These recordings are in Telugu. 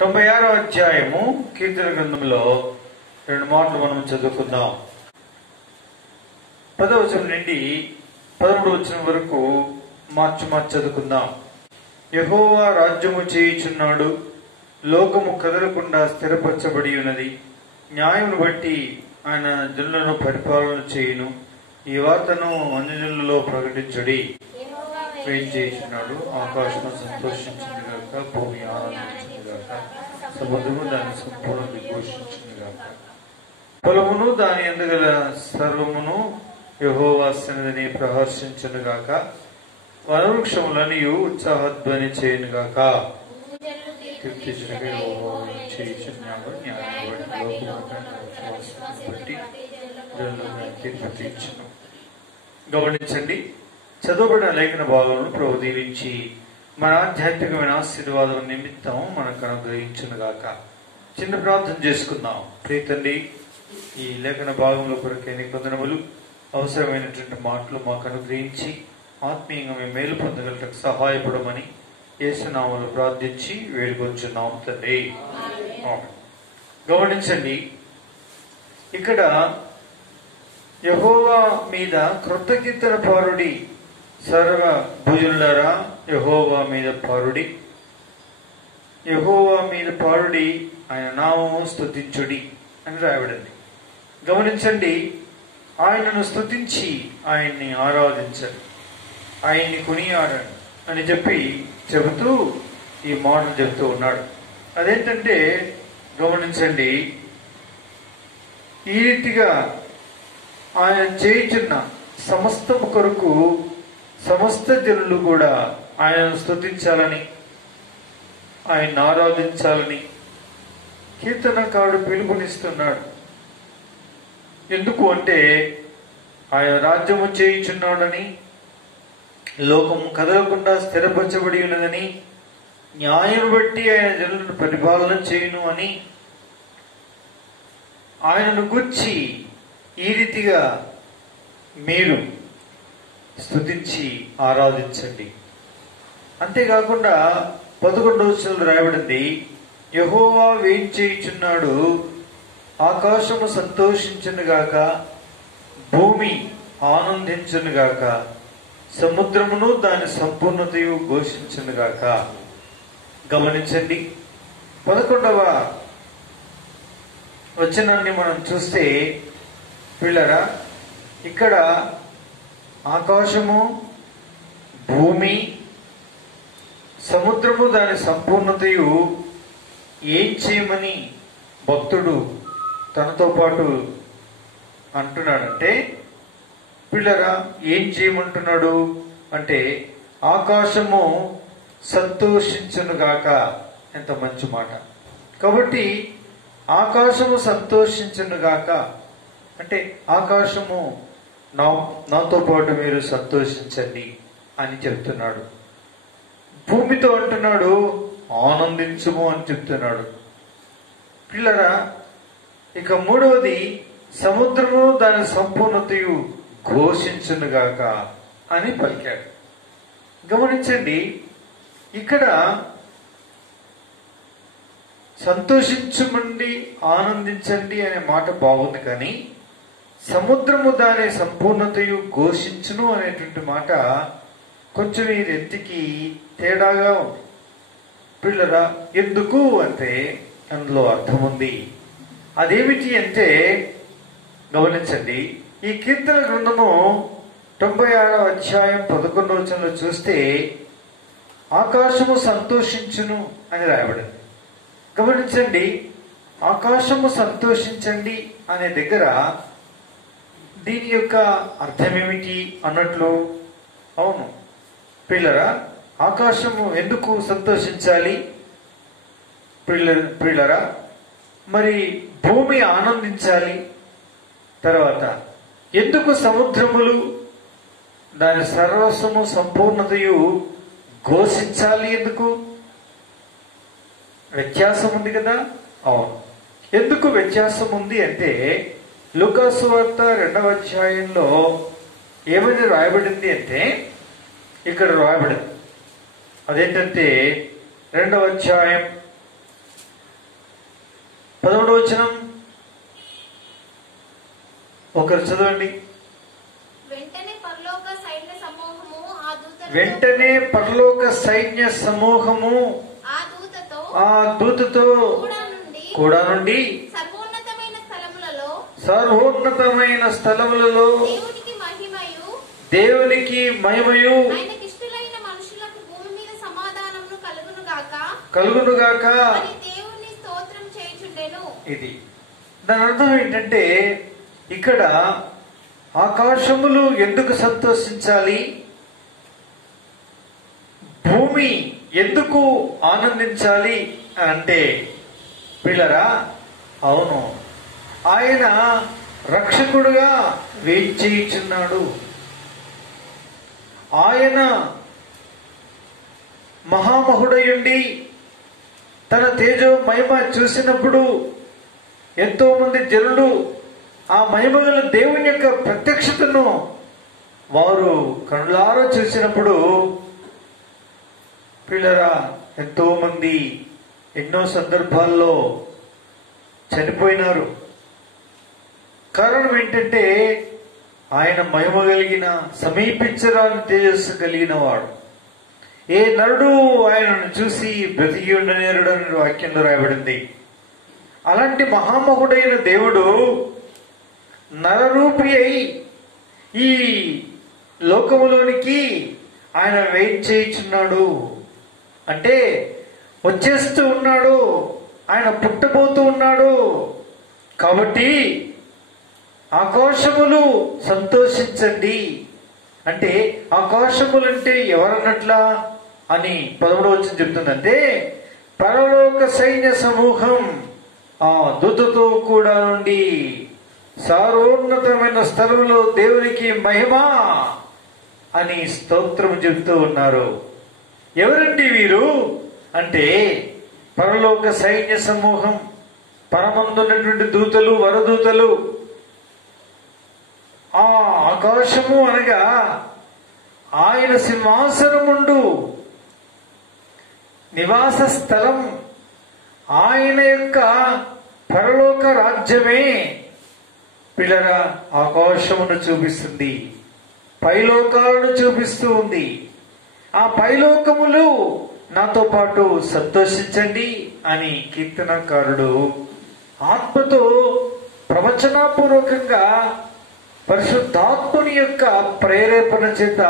96వ అధ్యాయము కీర్తన గ్రంథంలో 2 మాటలు మనం చదువుకుందాం. 10వ వచనం నుండి 13వ వచనం వరకు మార్చి చదువుకుందాం. యెహోవా రాజ్యము చేయుచున్నాడు, లోకము కదలకుండా స్థిరపరచబడి ఉన్నది. న్యాయమును బట్టి ఆయన జనులను పరిపాలన చేయును. ఈ వార్తను అన్యజనులలో ప్రకటించుడి. వేయి చేయుచున్నాడు, ఆకాశము సంతోషించింది గాక, భూమి ఆనందించింది గాక, సముద్రము దాన్ని సంపూర్ణ ఘోషించింది గాక. పొలమును దాని యందుగల సర్వమును యెహోవా సన్నిధిని ప్రహర్షించును గాక. వనవృక్షములన్నీ ఉత్సాహధ్వని చేయును గాక. కీర్తించుటకు యెహోవా చేయుచున్నాడు, న్యాయమును బట్టి జనులను తీర్పు తీర్చును. గమనించండి, చదువుబడిన లేఖన భాగంలో ప్రభు దీవించి మన ఆధ్యాత్మికమైన ఆశీర్వాదం నిమిత్తం మనకు అనుగ్రహించును గాక. చిన్న ప్రార్థన చేసుకుందాం. ప్రియతండి, ఈ లేఖన భాగంలో కొరకైన కొందనములు అవసరమైనటువంటి మాటలు మాకు అనుగ్రహించి ఆత్మీయంగా మేము మేలు పొందగలటకు సహాయపడమని యేసు నామములో ప్రార్థించి వేడుకొంచున్నాం తండ్రి. గమనించండి, ఇక్కడ యెహోవా మీద కృతజ్ఞతల పారుడి, సర్వ భుజనులారా యెహోవా మీద పారుడి, యెహోవా మీద పారుడి, ఆయన నామము స్తుతించుడి అని రాయబడింది. గమనించండి, ఆయనను స్తుతించి ఆయన్ని ఆరాధించండి, ఆయన్ని కొనియాడండి అని చెబుతూ ఈ మాటలు చెబుతూ ఉన్నాడు. అదేంటంటే గమనించండి, ఈ రీతిగా ఆయన చేయుచున్న సమస్తము కొరకు సమస్త జనులు కూడా ఆయనను స్తుతించాలని, ఆయన్ని ఆరాధించాలని కీర్తనకారుడు పిలుపునిస్తున్నాడు. ఎందుకు అంటే ఆయన రాజ్యము చేయుచున్నాడని, లోకము కదలకుండా స్థిరపరచబడి ఉన్నదని, న్యాయం బట్టి ఆయన జనులను పరిపాలన చేయును అని, ఆయనను గుర్చి ఈ రీతిగా మీరు స్తుతించి ఆరాధించండి. అంతేకాకుండా 11వ వచనంలో రాయబడింది, యెహోవా వేయి చేయుచున్నాడు, ఆకాశము సంతోషించునుగాక, భూమి ఆనందించునుగాక, సముద్రమును దాని సంపూర్ణతయు ఘోషించునుగాక. గమనించండి, 11వ వచనాన్ని మనం చూస్తే పిల్లరా, ఇక్కడ ఆకాశము, భూమి, సముద్రము దాని సంపూర్ణతయు ఏం చేయమని భక్తుడు తనతో పాటు అంటున్నాడంటే, పిల్లరా ఏం చేయమంటున్నాడు అంటే ఆకాశము సంతోషించునుగాక. ఎంత మంచి మాట. కాబట్టి ఆకాశము సంతోషించునుగాక అంటే ఆకాశము నాతో పాటు మీరు సంతోషించండి అని చెప్తున్నాడు. భూమితో అంటున్నాడు ఆనందించుము అని చెప్తున్నాడు. పిల్లరా, ఇక 3వది సముద్రము దాని సంపూర్ణతయు ఘోషించునుగాక అని పలికాడు. గమనించండి, ఇక్కడ సంతోషించమండి, ఆనందించండి అనే మాట బాగుంది, కానీ సముద్రము దాని సంపూర్ణతయు ఘోషించును అనేటువంటి మాట కొంచెం ఈ రెంటికి తేడాగా ఉంది. పిల్లరా, ఎందుకు అంటే అందులో అర్థం ఉంది. అదేమిటి అంటే గమనించండి, ఈ కీర్తన గ్రంథము 96వ అధ్యాయం 11వ వచనంలో చూస్తే ఆకాశము సంతోషించును అని రాయబడింది. గమనించండి, ఆకాశము సంతోషించండి అనే దగ్గర దీని యొక్క అర్థం ఏమిటి అన్నట్లు, అవును పిల్లరా, ఆకాశము ఎందుకు సంతోషించాలి పిల్లరా, మరి భూమి ఆనందించాలి, తర్వాత ఎందుకు సముద్రములు దాని సర్వస్వము సంపూర్ణతయు ఘోషించాలి, ఎందుకు వ్యత్యాసం ఉంది కదా. అవును, ఎందుకు వ్యత్యాసం ఉంది అంటే లూకా సువార్త 2వ అధ్యాయంలో ఏమని రాయబడింది అంటే ఇక్కడ రాయబడింది. అదేంటంటే 2వ అధ్యాయం 11వ వచనం ఒకరు చదవండి. వెంటనే పరలోక సైన్య సమూహము ఆ దూతతో కూడా నుండి సర్వోన్నతమైన స్థలములలో దేవునికి మహిమయు కలుగునుగాక. ఇది దాని అర్థం ఏంటంటే, ఇక్కడ ఆకాశములు ఎందుకు సంతోషించాలి, భూమి ఎందుకు ఆనందించాలి అంటే పిల్లరా, అవును, ఆయన రక్షకుడుగా వేయించేయుచున్నాడు. ఆయన మహామహుడయుండి తన తేజో మహిమ చూసినప్పుడు ఎంతో మంది జనులు ఆ మహిమగల దేవుని యొక్క ప్రత్యక్షతను వారు కనులారా చూసినప్పుడు పిల్లరా, ఎంతో మంది ఎన్నో సందర్భాల్లో చనిపోయినారు. కారణం ఏంటంటే, ఆయన మహిమ కలిగిన సమీపించరాని తేజస్సు కలిగిన వాడు. ఏ నరుడు ఆయనను చూసి బ్రతికి ఉండనేరుడు అని వాక్యంలో రాయబడింది. అలాంటి మహామహుడైన దేవుడు నరరూపి అయి ఈ లోకములోనికి ఆయన వేయించేయుచున్నాడు. అంటే వచ్చేస్తూ ఉన్నాడు, ఆయన పుట్టబోతూ ఉన్నాడు. కాబట్టి ఆకాశములు సంతోషించండి అంటే, ఆకాశములంటే ఎవరన్నట్లా అని 11వ వచనం చెప్తుందంటే, పరలోక సైన్య సమూహం ఆ దూతతో కూడా నుండి సర్వోన్నతమైన స్థలంలో దేవునికి మహిమ అని స్తోత్రం చెబుతూ ఉన్నారు. ఎవరండి వీరు అంటే, పరలోక సైన్య సమూహం, పరమందున్నటువంటి దూతలు, వరదూతలు. ఆ ఆకాశము అనగా ఆయన సింహాసనముండు నివాస స్థలం, ఆయన యొక్క పరలోక రాజ్యమే పిల్లరా ఆకాశమును చూపిస్తుంది, పైలోకాలను చూపిస్తూ ఉంది. ఆ పైలోకములు నాతో పాటు సంతోషించండి అని కీర్తనకారుడు ఆత్మతో ప్రవచనాపూర్వకంగా పరిశుద్ధాత్ముని యొక్క ప్రేరేపణ చేత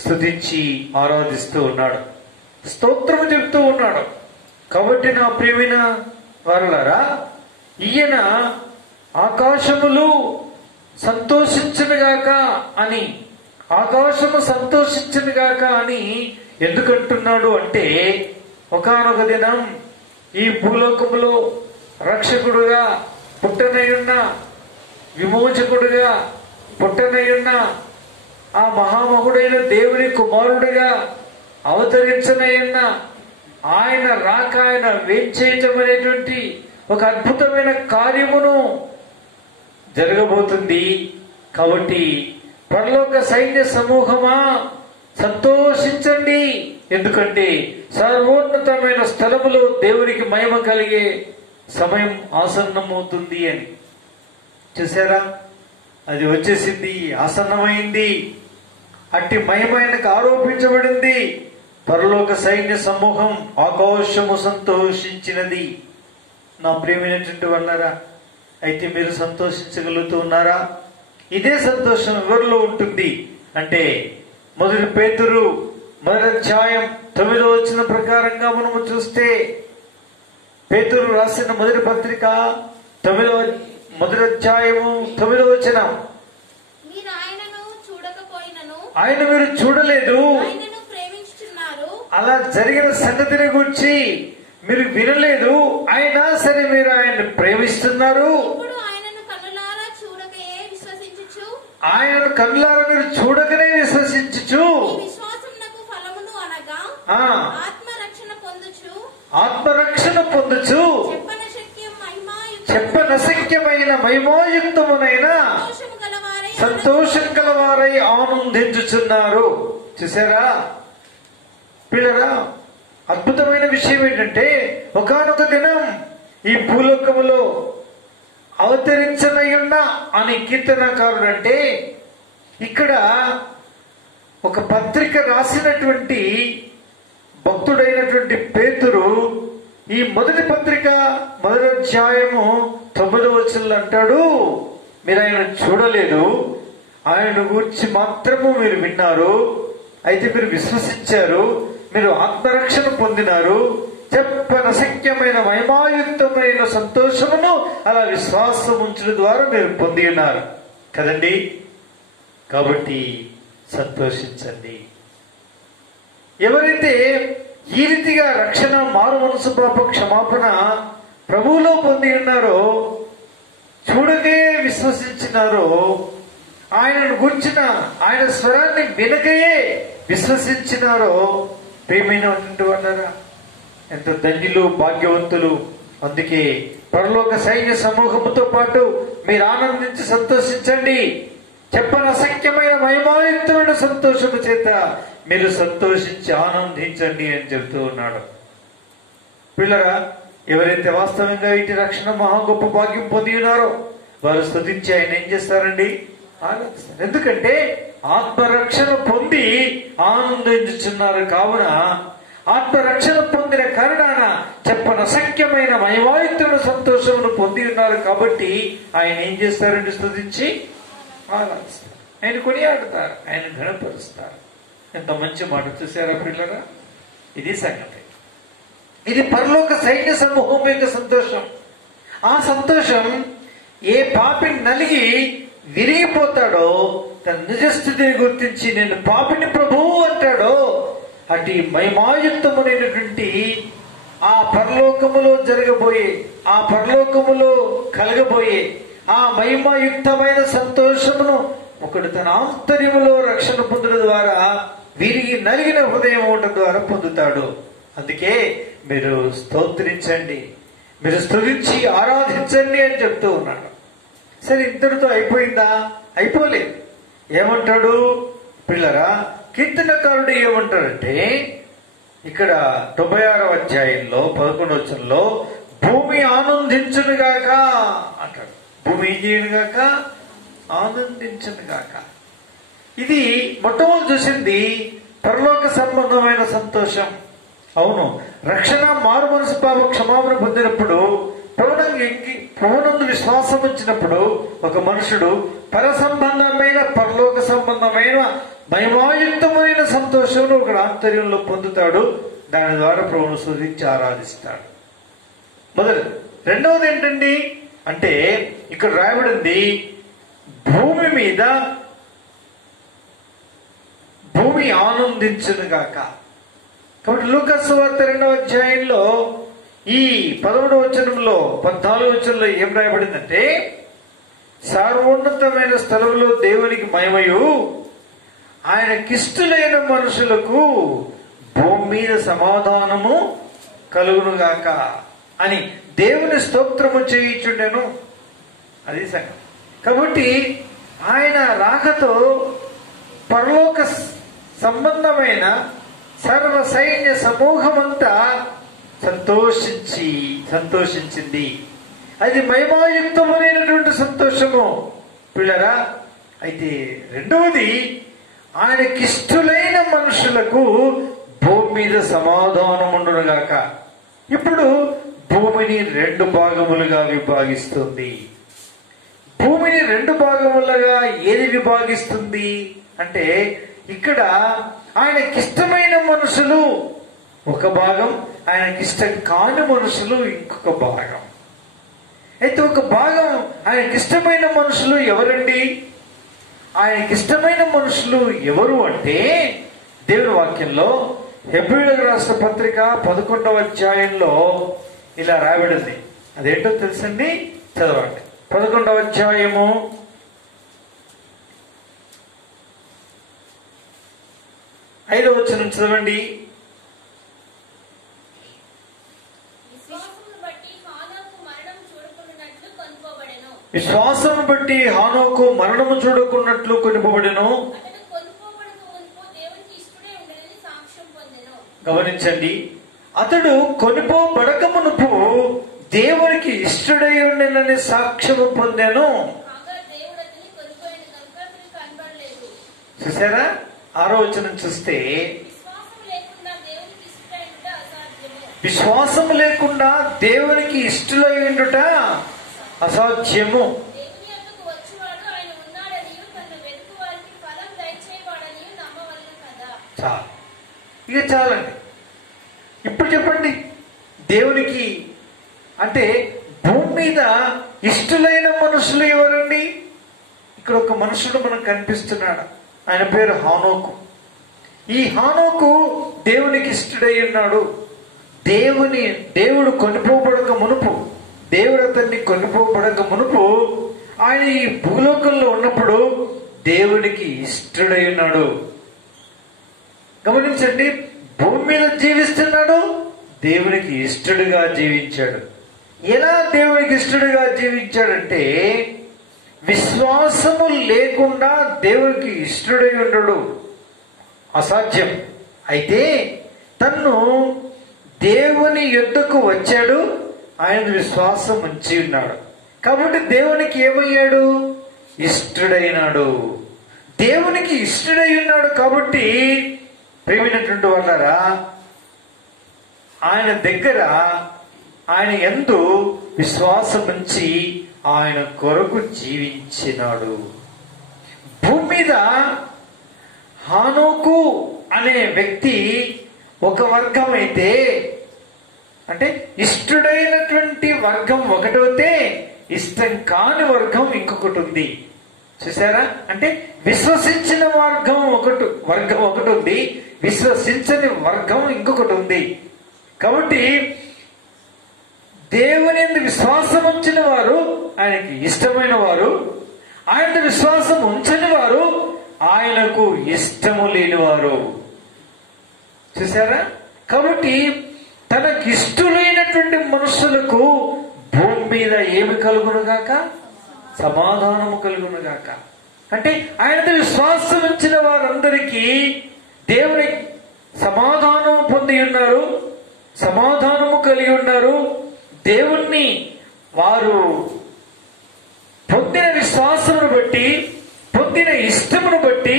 స్తుతించి ఆరాధిస్తూ ఉన్నాడు, స్తోత్రము చెప్తూ ఉన్నాడు. కాబట్టి నా ప్రియమైన వారలారా, ఈయన ఆకాశములు సంతోషించునుగాక అని, ఆకాశము సంతోషించునుగాక అని ఎందుకంటున్నాడు అంటే, ఒకానొక దినం ఈ భూలోకములో రక్షకుడుగా పుట్టనయున్న, విమోచకుడుగా పుట్టనయున్న ఆ మహామహుడైన దేవుని కుమారుడిగా అవతరించనయున్న ఆయన రాక, ఆయన వేంచేయటం అనేటువంటి ఒక అద్భుతమైన కార్యమును జరగబోతుంది. కాబట్టి పరలోక సైన్య సమూహమా సంతోషించండి, ఎందుకంటే సర్వోన్నతమైన స్థలములో దేవునికి మహిమ కలిగే సమయం ఆసన్నమవుతుంది అని. చూసారా, అది వచ్చేసింది, ఆసన్నమైంది. అట్టి మహిమ ఆయనకు ఆరోపించబడింది. పరలోక సైన్య సమూహం ఆకాశము సంతోషించినది. నా ప్రియమైనటువంటి వాళ్ళారా, అయితే మీరు సంతోషించగలుగుతూ ఉన్నారా? ఇదే సంతోషం ఎవరిలో ఉంటుంది అంటే, 1 పేతురు 1వ అధ్యాయం 9వ వచనం ప్రకారంగా మనము చూస్తే, పేతురు రాసిన మొదటి పత్రిక 1వ అధ్యాయము 9వ వచనం, ఆయన మీరు చూడలేదు, అలా జరిగిన సంగతిని గురించి మీరు వినలేదు, అయినా సరే మీరు ఆయన్ని ప్రేమిస్తున్నారు. ఆయనను కన్నులారా మీరు చూడకనే విశ్వసించుచు ఆత్మరక్షణ పొందుచు చెప్పనశక్యమైన మహిమాయుక్తమునైన సంతోషం గలవారై ఆనందించుచున్నారు. చూసారా పిల్లరా, అద్భుతమైన విషయం ఏంటంటే, ఒకానొక దినం ఈ భూలోకములో అవతరించనయున్న అని కీర్తనకారుడు అంటే ఇక్కడ ఒక పత్రిక రాసినటువంటి భక్తుడైనటువంటి పేతురు ఈ మొదటి పత్రిక మొదటి అధ్యాయము 9వ వచనంలో అంటాడు, మీరు ఆయన చూడలేదు, ఆయన గురించి మాత్రము మీరు విన్నారు, అయితే మీరు విశ్వసించారు, మీరు ఆత్మరక్షణ పొందినారు, చెప్పనశక్యమైన మహిమాయుక్తమైన సంతోషమును అలా విశ్వాసం ఉంచడం ద్వారా మీరు పొంది ఉన్నారు కదండి. కాబట్టి సంతోషించండి. ఎవరైతే ఈ రీతిగా రక్షణ, మారు మనసు, పాప క్షమాపణ ప్రభువులో పొంది ఉన్నారో, చూడకే విశ్వసించినారో, ఆయనను గురించిన ఆయన స్వరాన్ని వినకయే విశ్వసించినారో, ప్రియమైనటువంటి వాళ్ళరా ఎంత ధన్యులు, భాగ్యవంతులు. అందుకే పరలోక సైన్య సమూహముతో పాటు మీరు ఆనందించి సంతోషించండి. చెప్పనశక్యమైన మహిమాయుక్తమైన సంతోషము చేత మీరు సంతోషించి ఆనందించండి అని చెబుతూ ఉన్నాడు. పిల్లరా, ఎవరైతే వాస్తవంగా ఇటు రక్షణ మహా గొప్ప భాగ్యం పొంది ఉన్నారో వారు స్తుతించి ఆయన ఏం చేస్తారండి? ఆనందిస్తారు. ఎందుకంటే ఆత్మరక్షణ పొంది ఆనందించుచున్నారు. కావున ఆత్మరక్షణ పొందిన కారణాన చెప్పనశక్యమైన మహిమాయుక్తమైన సంతోషమును పొంది ఉన్నారు. కాబట్టి ఆయన ఏం చేస్తారండి? స్తుతించి ఆనందిస్తారు, ఆయన కొనియాడుతారు, ఆయన ఘనపరుస్తారు. ఎంత మంచి మాట చూసారా పిల్లరా? ఇది సంగతి. ఇది పరలోక సైన్య సమూహం యొక్క సంతోషం. ఆ సంతోషం ఏ పాపిని నలిగి విరిగిపోతాడో, తన నిజస్థితిని గుర్తించి నేను పాపిని ప్రభువు అంటాడో, అటు మహిమాయుక్తమునైనటువంటి ఆ పరలోకములో జరగబోయే, ఆ పరలోకములో కలగబోయే ఆ మహిమాయుక్తమైన సంతోషమును ఒకడు తన ఆంతర్యములో రక్షణ పొందడం ద్వారా, విరిగి నలిగిన హృదయం ఉండడం ద్వారా పొందుతాడు. అందుకే మీరు స్తోత్రించండి, మీరు స్తుతించి ఆరాధించండి అని చెప్తూ ఉన్నాడు. సరే, ఇంతటితో అయిపోయిందా? అయిపోలేదు. ఏమంటాడు పిల్లరా? కీర్తనకారుడు ఏమంటాడంటే ఇక్కడ 96వ అధ్యాయంలో 11వ వచనంలో భూమి ఆనందించునుగాక అంటాడు. భూమి ఏం చేయనుగాక? ఆనందించునుగాక. ఇది మొట్టమొదటి చూసింది పరలోక సంబంధమైన సంతోషం. అవును, రక్షణ, మారు మనసు, పాప క్షమాపణ పొందినప్పుడు, ప్రభునందు విశ్వాసం వచ్చినప్పుడు ఒక మనుషుడు పర సంబంధమైన, పరలోక సంబంధమైన మహిమాయుక్తమైన సంతోషం ఒక ఆంతర్యంలో పొందుతాడు. దాని ద్వారా ప్రభువును స్తుతించి ఆరాధిస్తాడు. మొదలు. రెండవది ఏంటండి అంటే ఇక్కడ రాయబడింది భూమి మీద భూమి ఆనందించునుగాక. కాబట్టి లూకా సువార్త 2వ అధ్యాయంలో ఈ 11వ వచనంలో 14వ వచనంలో ఏం రాయబడిందంటే, సర్వోన్నతమైన స్థలంలో దేవునికి మహిమయు, ఆయనకిష్టులైన మనుషులకు భూమి మీద సమాధానము కలుగునుగాక అని దేవుని స్తోత్రము చేయుచుండెను. అది సంగతి. కాబట్టి ఆయన రాకతో పరలోక సంబంధమైన సర్వ సైన్య సమూహమంతా సంతోషించింది. అది మహిమాయుక్తమైనటువంటి సంతోషము పిల్లరా. అయితే రెండవది, ఆయనకిష్టులైన మనుషులకు భూమి మీద సమాధానం ఉండునుగాక. ఇప్పుడు భూమిని 2 భాగములుగా విభాగిస్తుంది. భూమిని 2 భాగములుగా ఏది విభాగిస్తుంది అంటే, ఇక్కడ ఆయనకిష్టమైన మనుషులు ఒక భాగం, ఆయనకిష్టం కాని మనుషులు ఇంకొక భాగం. అయితే ఒక భాగం ఆయనకిష్టమైన మనుషులు ఎవరండి? ఆయనకిష్టమైన మనుషులు ఎవరు అంటే, దేవుని వాక్యంలో హెబ్రీయులకు రాసిన పత్రిక 11వ అధ్యాయంలో ఇలా రాయబడింది. అదేంటో తెలుసండి, చదవండి. 11వ అధ్యాయము 5వ వచనం చదవండి. విశ్వాసము బట్టి హానోకు మరణము చూడకున్నట్లు కొనిపోబడెను. గమనించండి, అతడు కొనిపోబడక మునుపు దేవునికి ఇష్టడై ఉండేనని సాక్ష్యము పొందాను. చూసారా? 6వ వచనం చూస్తే, విశ్వాసం లేకుండా దేవునికి ఇష్టలై ఉండుట అసాధ్యము. చాలు, ఇక చాలండి. ఇప్పుడు చెప్పండి, దేవునికి అంటే భూమి మీద ఇష్టలైన మనుషులు ఎవరండి? ఇక్కడ ఒక మనుషుడు మనకు కనిపిస్తున్నాడు. ఆయన పేరు హానోకు. ఈ హానోకు దేవునికి ఇష్టడై ఉన్నాడు. దేవుడు కొనిపోబడక మునుపు, దేవుడు అతన్ని కొనిపోబడక మునుపు ఆయన ఈ భూలోకంలో ఉన్నప్పుడు దేవునికి ఇష్టడై ఉన్నాడు. గమనించండి, భూమి మీద జీవిస్తున్నాడు, దేవునికి ఇష్టడుగా జీవించాడు. ఎలా దేవునికి ఇష్టడుగా జీవించాడంటే, విశ్వాసము లేకుండా దేవునికి ఇష్టడై ఉండడు, అసాధ్యం. అయితే తన్ను దేవుని యొద్దకు వచ్చాడు, ఆయన విశ్వాసం ఉంచి ఉన్నాడు. కాబట్టి దేవునికి ఏమయ్యాడు? ఇష్టడైనాడు. దేవునికి ఇష్టడై ఉన్నాడు కాబట్టి ప్రేమైనటువంటి వాళ్ళారా, ఆయన దగ్గర, ఆయన యందు విశ్వాసం ఉంచి ఆయన కొరకు జీవించినాడు. భూమి మీద హానోకు అనే వ్యక్తి ఒక వర్గం అయితే, అంటే ఇష్టడైనటువంటి వర్గం ఒకటైతే, ఇష్టం కాని వర్గం ఇంకొకటి ఉంది. చూసారా? అంటే విశ్వసించిన వర్గం ఒకటి ఉంది, విశ్వసించని వర్గం ఇంకొకటి ఉంది. కాబట్టి దేవుని యందు విశ్వాసం ఉంచిన వారు ఆయనకి ఇష్టమైన వారు, ఆయన విశ్వాసం ఉంచని వారు ఆయనకు ఇష్టము లేని వారు. చూసారా? కాబట్టి తనకి ఇష్టలైనటువంటి మనుషులకు భూమి మీద ఏమి కలుగునుగాక? సమాధానము కలుగునుగాక. అంటే ఆయనతో విశ్వాసం ఉంచిన వారందరికీ దేవుని సమాధానము పొంది ఉన్నారు, సమాధానము కలిగి ఉన్నారు. దేవుణ్ణి వారు పొందిన విశ్వాసమును బట్టి, పొందిన ఇష్టమును బట్టి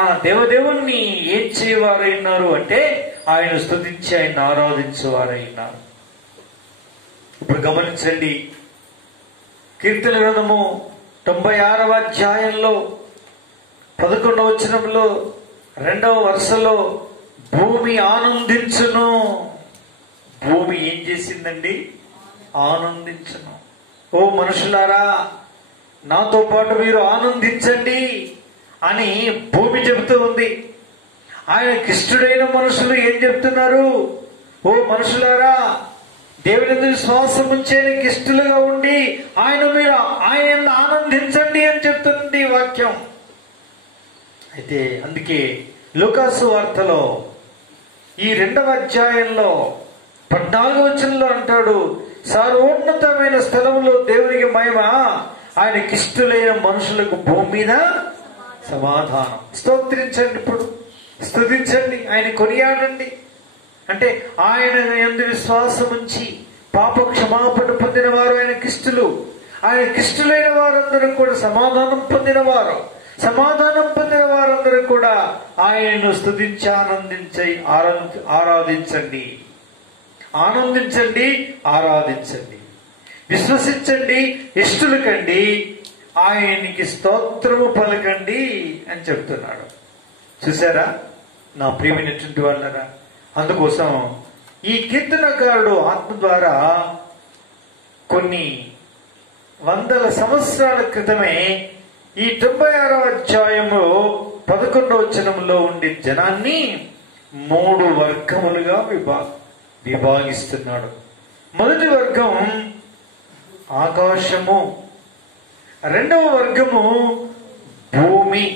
ఆ దేవదేవుణ్ణి ఏం చేయవారై ఉన్నారు అంటే, ఆయన స్తుతించి ఆయన ఆరాధించేవారై ఉన్నారు. ఇప్పుడు గమనించండి, కీర్తన గ్రంథము 96వ అధ్యాయంలో 11వ వచనంలో 2వ వరుసలో భూమి ఆనందించును. భూమి ఏం చేసిందండి? ఆనందించును. ఓ మనుషులారా, నాతో పాటు మీరు ఆనందించండి అని భూమి చెబుతూ ఉంది. ఆయనకి ఇష్టడైన మనుషులు ఏం చెప్తున్నారు? ఓ మనుషులారా, దేవుని విశ్వాసం ఉంచే ఇష్టలుగా ఉండి ఆయన ఆనందించండి అని చెప్తుంది వాక్యం. అయితే అందుకే లూకాసు వార్తలో ఈ 2వ అధ్యాయంలో 14వ వచనంలో అంటాడు, సర్వోన్నతమైన స్థలంలో దేవునికి మహిమ, ఆయనకి ఇష్టలైన మనుషులకు భూమి మీద సమాధానం. స్తోత్రించండి, ఇప్పుడు స్తుతించండి, ఆయన కొనియాడండి. అంటే ఆయన యందు విశ్వాసం ఉంచి పాప క్షమాపణ పొందిన వారు ఆయనకిష్టులు. ఆయనకిష్టులైన వారందరూ కూడా సమాధానం పొందిన వారు. సమాధానం పొందిన వారందరూ కూడా ఆయనను స్తుతించి ఆరాధించండి. ఆనందించండి, ఆరాధించండి, విశ్వసించండి, ఇష్టలు కండి, ఆయనకి స్తోత్రము పలకండి అని చెప్తున్నాడు. చూసారా నా ప్రియమైనటువంటి వాళ్ళరా? అందుకోసం ఈ కీర్తనకారుడు ఆత్మ ద్వారా కొన్ని వందల సంవత్సరాల క్రితమే ఈ 96వ అధ్యాయంలో 11వ వచనంలో ఉండే జనాన్ని 3 వర్గములుగా విభాగిస్తున్నాడు. మొదటి వర్గం ఆకాశము, 2వ వర్గము భూమి,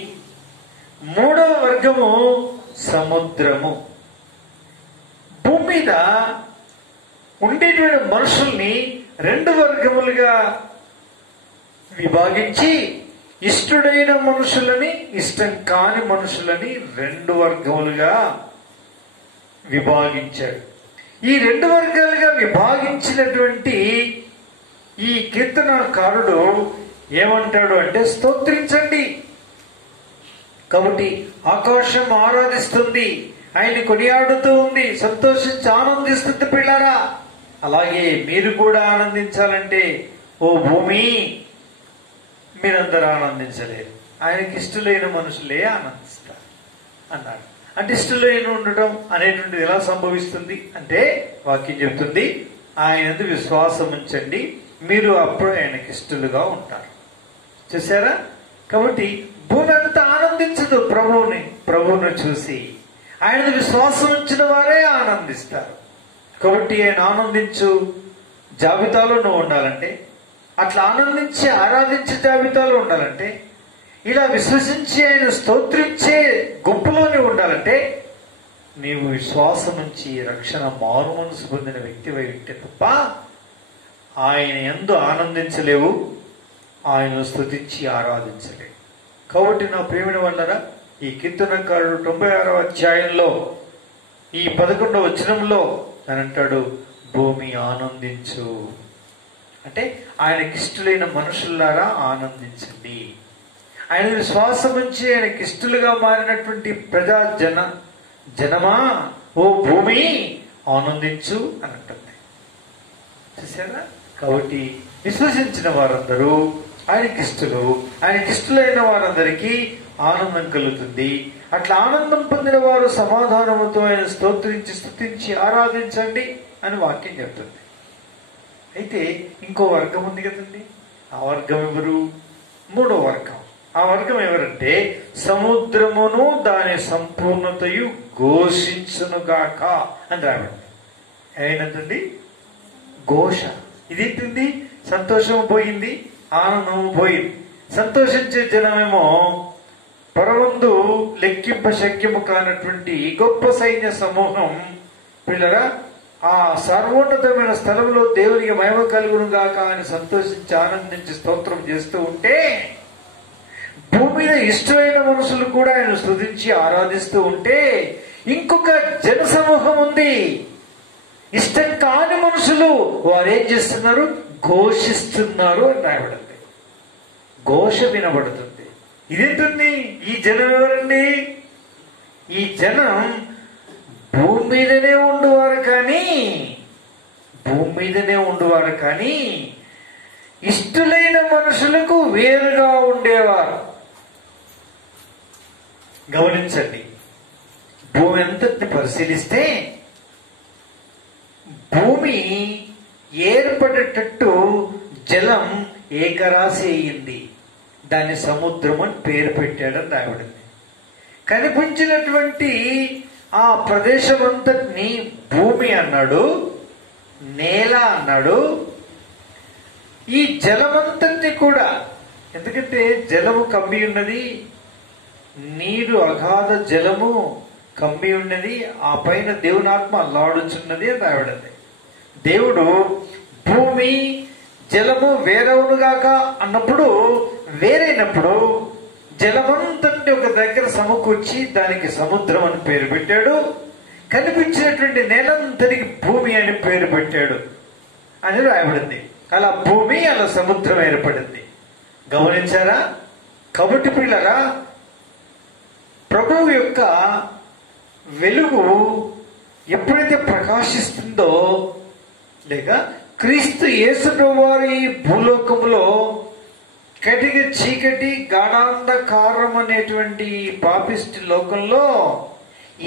3వ వర్గము సముద్రము. భూమి మీద ఉండేటువంటి మనుషుల్ని 2 వర్గములుగా విభాగించి, ఇష్టడైన మనుషులని, ఇష్టం కాని మనుషులని 2 వర్గములుగా విభాగించాడు. ఈ రెండు వర్గాలుగా విభాగించినటువంటి ఈ కీర్తనకారుడు ఏమంటాడు అంటే స్తోత్రించండి. కాబట్టి ఆకాశం ఆరాధిస్తుంది, ఆయన కొనియాడుతూ ఉంది, సంతోషించి ఆనందిస్తుంది పిల్లారా. అలాగే మీరు కూడా ఆనందించాలంటే ఓ భూమి మీరందరూ ఆనందించలేరు, ఆయనకి ఇష్టలేని మనుషులే ఆనందిస్తారు అన్నాడు. అంటే ఇష్టలేని ఉండటం అనేటువంటిది ఎలా సంభవిస్తుంది అంటే వాక్యం చెబుతుంది, ఆయన విశ్వాసం ఉంచండి, మీరు అప్పుడు ఆయనకి ఇష్టలుగా ఉంటారు. చూసారా? కాబట్టి భూమి అంతా ఆనందించదు ప్రభువును చూసి. ఆయన విశ్వాసం ఉంచిన వారే ఆనందిస్తారు. కాబట్టి ఆయన ఆనందించు జాబితాలో నువ్వు ఉండాలంటే, అట్లా ఆనందించి ఆరాధించే జాబితాలో ఉండాలంటే, ఇలా విశ్వసించి ఆయన స్తోత్రించే గుంపులోనే ఉండాలంటే నీవు విశ్వాసం నుంచి రక్షణ మారు మనసు పొందిన వ్యక్తివై ఉంటే తప్ప ఆయన యందు ఆనందించలేవు, ఆయన స్తుతించి ఆరాధించలేవు. కాబట్టి నా ప్రియమైన వాళ్ళరా, ఈ కీర్తనకారుడు 96వ అధ్యాయంలో ఈ 11వ వచనంలో అని అంటాడు, భూమి ఆనందించు అంటే ఆయనకిష్టులైన మనుషులారా ఆనందించండి. ఆయన విశ్వాసం ఉంచి ఆయనకిష్టులుగా మారినటువంటి ప్రజా జనమా ఓ భూమి ఆనందించు అని అంటుంది. చూసారా? కాబట్టి విశ్వసించిన వారందరూ ఆయనకిష్టులు, ఆయనకిష్టులైన వారందరికీ ఆనందం కలుగుతుంది. అట్లా ఆనందం పొందిన వారు సమాధానముతో ఆయన స్తోత్రించి స్తుతించి ఆరాధించండి అని వాక్యం చెప్తుంది. అయితే ఇంకో వర్గం ఉంది కదండి. ఆ వర్గం ఎవరు? 3వ వర్గం. ఆ వర్గం ఎవరంటే సముద్రమును దాని సంపూర్ణతయు ఘోషించునుగాక అని రాబడింది. ఏమైనదండి? ఘోష. ఇదేంటింది? సంతోషము పోయింది, ఆనందము పోయింది. సంతోషించే జనమేమో పరవందు లెక్కింప శక్యము కానటువంటి గొప్ప సైన్య సమూహం పిల్లరా ఆ సర్వోన్నతమైన స్థలంలో దేవునికి మహిమ కలుగునుగాక అని సంతోషించి ఆనందించి స్తోత్రం చేస్తూ ఉంటే, భూమి మీద ఇష్టమైన మనుషులు కూడా ఆయన స్తుతించి ఆరాధిస్తూ ఉంటే, ఇంకొక జన సమూహం ఉంది, ఇష్టం కాని మనుషులు. వారు ఏం చేస్తున్నారు? ఘోషిస్తున్నారు అని రాయబడింది. ఘోష వినబడుతుంది. ఇదేంటుంది? ఈ జనం ఎవరండి? ఈ జనం భూమి మీదనే ఉండువారు కానీ ఇష్టులైన మనుషులకు వేరుగా ఉండేవారు. గమనించండి, భూమి అంతటిని పరిశీలిస్తే భూమి ఏర్పడేటట్టు జలం ఏకరాశి అయ్యింది. దాన్ని సముద్రం అని పేరు పెట్టాడని రాయబడింది. కనిపించినటువంటి ఆ ప్రదేశం అంతటిని భూమి అన్నాడు, నేల అన్నాడు. ఈ జలమంతటిని కూడా, ఎందుకంటే జలము కమ్మి ఉన్నది, నీరు అగాధ జలము కమ్మి ఉన్నది, ఆ పైన దేవుని ఆత్మ అల్లాడుచున్నది అని రాయబడింది. దేవుడు భూమి జలము వేరవునుగాక అన్నప్పుడు, వేరైనప్పుడు జలమంతటిని ఒక దగ్గర సమకూర్చి దానికి సముద్రం అని పేరు పెట్టాడు. కనిపించినటువంటి నేలంతటికి భూమి అని పేరు పెట్టాడు అని రాయబడింది. అలా భూమి, అలా సముద్రం ఏర్పడింది. గమనించారా? కాబట్టి పిల్లరా, ప్రభువు యొక్క వెలుగు ఎప్పుడైతే ప్రకాశిస్తుందో, లేక క్రీస్తు యేసుప్రభువు వారు ఈ భూలోకంలో కటిక చీకటి గాఢాంధకారం అనేటువంటి పాపిష్టి లోకంలో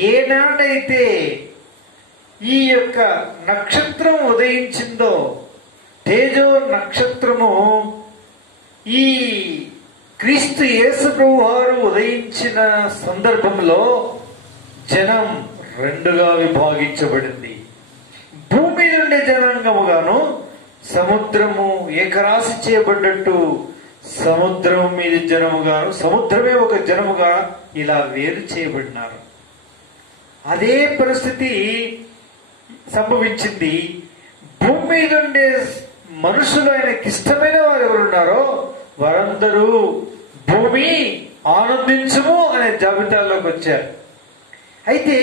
ఏనాడైతే ఈ యొక్క నక్షత్రం ఉదయించిందో, తేజో నక్షత్రము ఈ క్రీస్తు యేసుప్రభువు వారు ఉదయించిన సందర్భంలో జనం రెండుగా విభాగించబడింది. భూమి నుండి జనాంగముగాను, సముద్రము ఏకరాశి చేయబడ్డట్టు సముద్రం మీద జనముగాను, సముద్రమే ఒక జనముగా ఇలా వేరు చేయబడినారు. అదే పరిస్థితి సంభవించింది. భూమి మీద ఉండే మనుషులు, ఆయనకి ఇష్టమైన వారు ఎవరున్నారో వారందరూ భూమి ఆనందించుము అనే జాబితాలోకి వచ్చారు. అయితే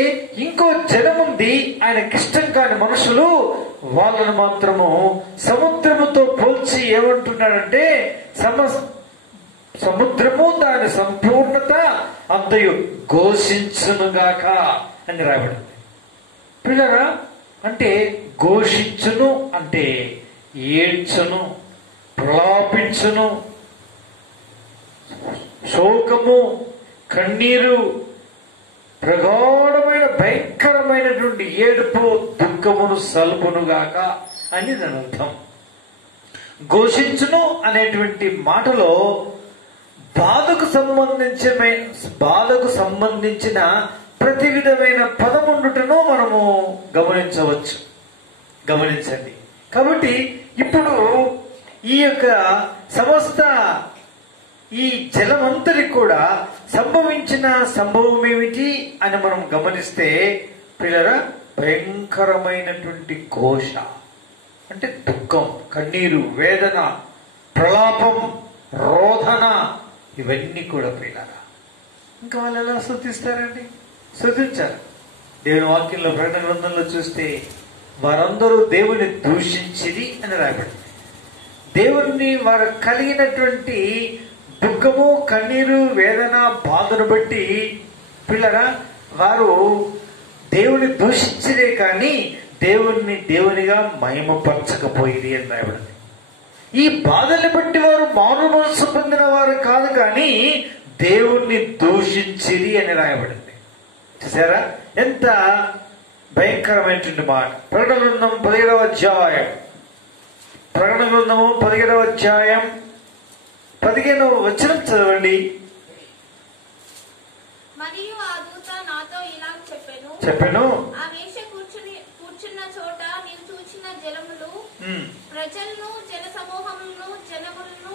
ఇంకో జనం ఉంది, ఆయనకి ఇష్టం కాని మనుషులు, వాళ్ళను మాత్రము సముద్రముతో పోల్చి ఏమంటున్నాడంటే సముద్రము దాని సంపూర్ణత అంతయు ఘోషించునుగాక అని రాబడింది. పిల్లరా, అంటే ఘోషించును అంటే ఏడ్చును, ప్రలాపించును, శోకము, కన్నీరు, ప్రగాఢమైన భయంకరమైనటువంటి ఏడుపు, దుఃఖమును సల్పునుగాక అని దాని అర్థం. ఘోషించును అనేటువంటి మాటలో బాధకు సంబంధించిన ప్రతి విధమైన పదముండుటను మనము గమనించవచ్చు. గమనించండి. కాబట్టి ఇప్పుడు ఈ యొక్క సమస్త ఈ జలమంతటి కూడా సంభవించిన సంభవం ఏమిటి అని మనం గమనిస్తే పిల్లరా, భయంకరమైనటువంటి ఘోష అంటే దుఃఖం, కన్నీరు, వేదన, ప్రలాపం, రోదన, ఇవన్నీ కూడా పిల్లరా. ఇంకా వాళ్ళు ఎలా స్తుతిస్తారండి? స్తుతించారు. దేవుని వాక్యంలో ప్రకటన గ్రంథంలో చూస్తే వారందరూ దేవుని దూషించిరి అని రాయబడింది. దేవుణ్ణి వారు కలిగినటువంటి దుఃఖము, కన్నీరు, వేదన, బాధను బట్టి పిల్లరా వారు దేవుని దూషించిరే కానీ దేవునిగా మహిమపరచకపోయింది అని రాయబడింది. ఈ బాధల్ని బట్టి వారు మారు మనసు పొందిన వారు కాదు కానీ దేవుణ్ణి దూషించిరి అని రాయబడింది. చూసారా ఎంత భయంకరమైనటువంటి మాట. ప్రకటన గ్రంథం 17వ అధ్యాయం, ప్రకటన గ్రంథము 17వ అధ్యాయం 15వ వచనం చదవండి. మరియు ఆ దూత నాతో ఇలా చెప్పెను, ఆ వేశ్య కూర్చున్న చోట నీవు చూచిన జలములు ప్రజలను, జన సమూహములను, జనములను,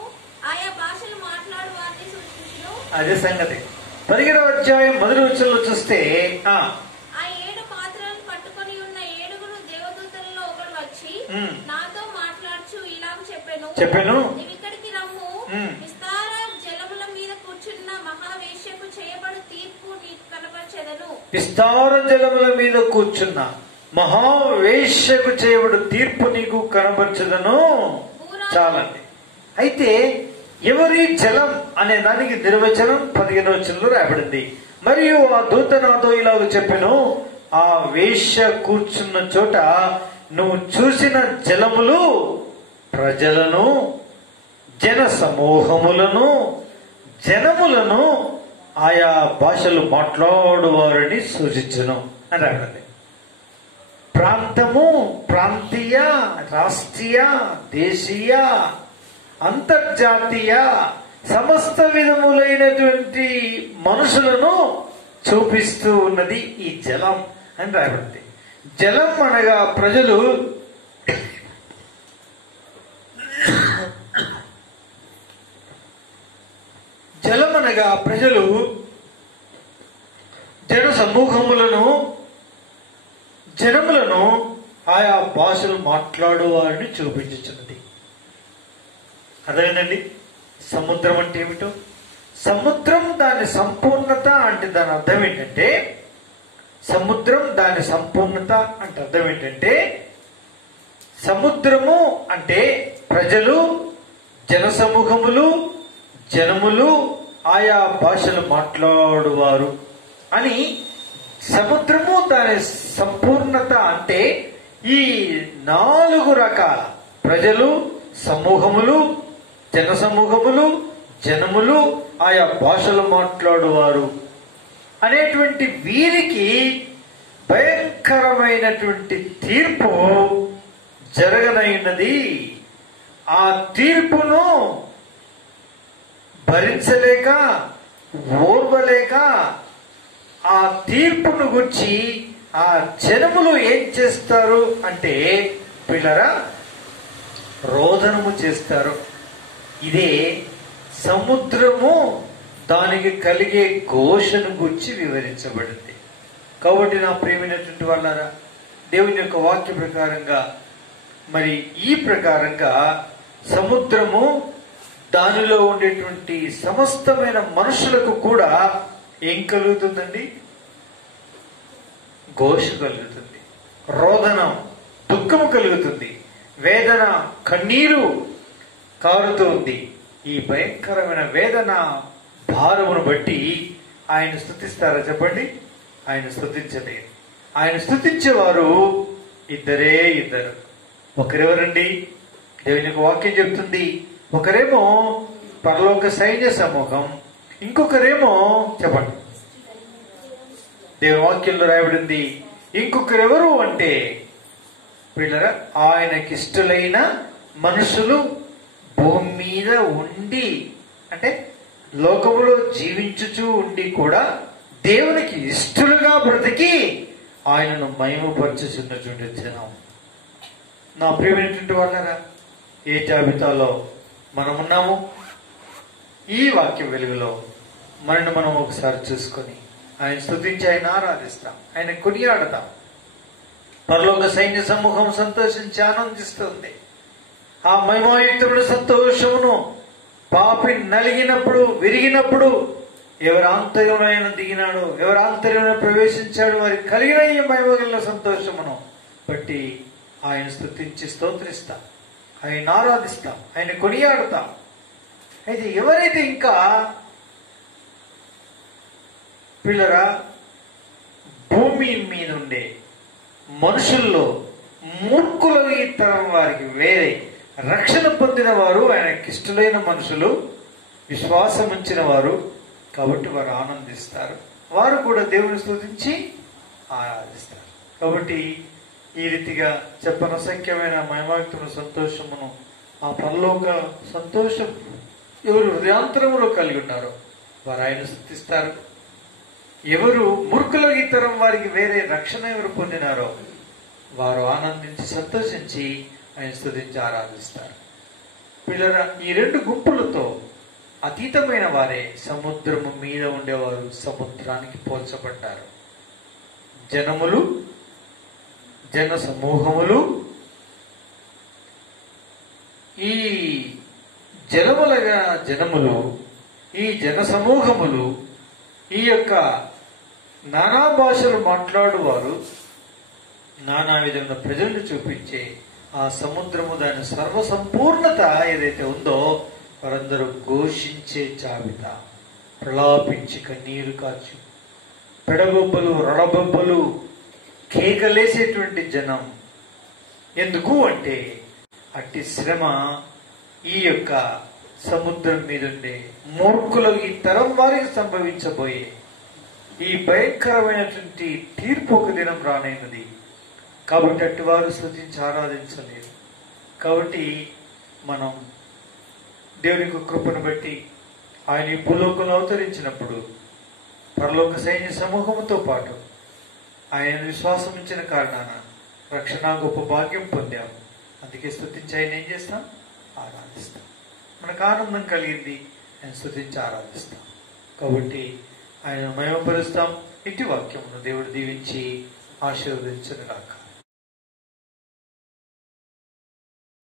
ఆయా భాషలు మాట్లాడు వారిని సూచించును. అదే సంగతి. 17వ అధ్యాయం మొదటి వచనంలో చూస్తే ఆ 7 పాత్రలను పట్టుకొని ఉన్న 7 దేవదూతలలో ఒకడు వచ్చి నాతో మాట్లాడుచు ఇలా చెప్పెను, నీవిక్కడికి రమ్ము, విస్తార జలముల మీద కూర్చున్న మహావేశ్యకు చేయబడు తీర్పు నీకు కనపరచెదను. విస్తార జలముల మీద కూర్చున్న మహావేశ్యకు చేయబడు తీర్పు నీకు కనపరచెదను. చాలండి. అయితే ఎవరి జలం అనే దానికి నిర్వచనం 15వ వచనంలో రాయబడింది. మరియు ఆ దూత నాతో ఇలాగ చెప్పెను, ఆ వేశ్య కూర్చున్న చోట నువ్వు చూసిన జలములు ప్రజలను, జన సమూహములను, జనములను, ఆయా భాషలు మాట్లాడువారిని సూచించును అని రాయబడింది. ప్రాంతము, ప్రాంతీయ, రాష్ట్రీయ, దేశీయ, అంతర్జాతీయ సమస్త విధములైనటువంటి మనుషులను చూపిస్తూ ఉన్నది ఈ జలం అని రాయబడింది. జలం అనగా ప్రజలు, జలం అనగా ప్రజలు, జన సమూహములను, జనములను, ఆయా భాషలు మాట్లాడు వారిని చూపించుచున్నది. అదేనండి సముద్రం అంటే ఏమిటో. సముద్రం దాని సంపూర్ణత అంటే దాని అర్థం ఏంటంటే, సముద్రం దాని సంపూర్ణత అంటే అర్థం ఏంటంటే, సముద్రము అంటే ప్రజలు, జన సమూహములు, జనములు, ఆయా భాషలు మాట్లాడువారు అని. సముద్రము దాని సంపూర్ణత అంటే ఈ 4 రకాల ప్రజలు, సమూహములు, జన సమూహములు, జనములు, ఆయా భాషలు మాట్లాడువారు అనేటువంటి వీరికి భయంకరమైనటువంటి తీర్పు జరగనైనది. ఆ తీర్పును భరించలేక, ఓర్వలేక, ఆ తీర్పును గురించి ఆ జనములు ఏం చేస్తారు అంటే పిల్లరా, రోదనము చేస్తారు. ఇదే సముద్రము దానికి కలిగే ఘోషను గురించి వివరించబడింది. కాబట్టి నా ప్రియమైనటువంటి వాళ్ళారా, దేవుని యొక్క వాక్య ప్రకారంగా మరి ఈ ప్రకారంగా సముద్రము దానిలో ఉండేటువంటి సమస్తమైన మనుషులకు కూడా ఏం కలుగుతుందండి? ఘోష కలుగుతుంది, రోదనం, దుఃఖము కలుగుతుంది, వేదన, కన్నీరు కారుతుంది. ఈ భయంకరమైన వేదన భారమును బట్టి ఆయన స్తుతిస్తారా చెప్పండి? ఆయన స్తుతించలేదు. ఆయన స్తుతించేవారు ఇద్దరే ఇద్దరు. ఒకరెవరండి? దేవుని యొక్క వాక్యం చెప్తుంది, ఒకరేమో పరలోక సైన్య సమూహం, ఇంకొకరేమో చెప్పండి, దేవుని వాక్యంలో రాయబడింది ఇంకొకరెవరు అంటే పిల్లరా ఆయనకిష్టలైన మనుషులు భూమి మీద ఉండి, అంటే లోకములో జీవించుచూ ఉండి కూడా దేవునికి ఇష్టలుగా బ్రతికి ఆయనను మహిమపరచుచున్నటువంటి జనం. నా ప్రియమైనటువంటి వాళ్ళరా, ఏ జాబితాలో మనమున్నాము? ఈ వాక్యం వెలుగులో మనల్ని మనం ఒకసారి చూసుకొని ఆయన స్తుతించి ఆయన ఆరాధిస్తాం, ఆయన కొనియాడతాం. పరలోక సైన్య సమూహం సంతోషించి ఆనందిస్తుంది. ఆ మహిమాయుక్తమైన సంతోషమును పాపి నలిగినప్పుడు, విరిగినప్పుడు ఎవరి ఆంతర్యంలో ఆయన దిగినాడు, ఎవరి ఆంతర్యంలో ప్రవేశించాడు, వారికి కలిగిన ఈ మహిమగల సంతోషమును బట్టి ఆయన స్తుతించి స్తోత్రిస్తాం, ఆయన ఆరాధిస్తాం, ఆయన కొనియాడుతాం. అయితే ఎవరైతే ఇంకా పిల్లరా భూమి మీద ఉండే మనుషుల్లో మూర్ఖుల ఈ తరం వారికి వేరే రక్షణ పొందిన వారు, ఆయనకి ఇష్టలైన మనుషులు, విశ్వాసం ఉంచిన వారు కాబట్టి వారు ఆనందిస్తారు. వారు కూడా దేవుని స్తుతించి ఆరాధిస్తారు. కాబట్టి ఈ రీతిగా చెప్పనసఖ్యమైన మహిమాయుక్తమైన సంతోషమును, ఆ పరలోక సంతోషం ఎవరు హృదయాంతరములో కలిగి ఉన్నారో వారు ఆయన స్తుతిస్తారు. ఎవరు మూర్ఖుల ఈ తరం వారికి వేరే రక్షణ ఎవరు పొందినారో వారు ఆనందించి సంతోషించి ఆయన స్తుతించి ఆరాధిస్తారు. పిల్లరా, ఈ రెండు గుంపులతో అతీతమైన వారే సముద్రము మీద ఉండేవారు సముద్రానికి పోల్చబడ్డారు. జనములు, జన సమూహములు, ఈ జనములు, ఈ జన సమూహములు, ఈ యొక్క నానా భాషలు మాట్లాడువారు, నానా విధమైన ప్రజలను చూపించే ఆ సముద్రము దాని సర్వసంపూర్ణత ఏదైతే ఉందో వారందరూ ఘోషించే జాబితా, ప్రలాపించి కన్నీరు కాచు, పెడబొబ్బలు, రడబొబ్బలు, కేకలేసేటువంటి జనం. ఎందుకు అంటే అట్టి శ్రమ ఈ యొక్క సముద్రం మీదుండే మూర్ఖులు ఈ తరం వారికి సంభవించబోయే ఈ భయంకరమైనటువంటి తీర్పు ఒక దినం రానైనది. కాబట్టి అట్టి వారు స్తుతించి ఆరాధించలేరు. కాబట్టి మనం దేవుని కృపను బట్టి ఆయన ఈ భూలోకంలో అవతరించినప్పుడు పరలోక సైన్య సమూహంతో పాటు ఆయన విశ్వాసం ఉంచిన కారణాన రక్షణ గొప్ప భాగ్యం పొందాము. అందుకే స్తుతించి ఆయన ఏం చేస్తాం? ఆరాధిస్తాం. మనకు ఆనందం కలిగింది, ఆయన స్తుతించి ఆరాధిస్తాం. కాబట్టి ఆయన మహిమపరుస్తాం. ఇటు వాక్యమును దేవుడు దీవించి ఆశీర్వదించును గాక.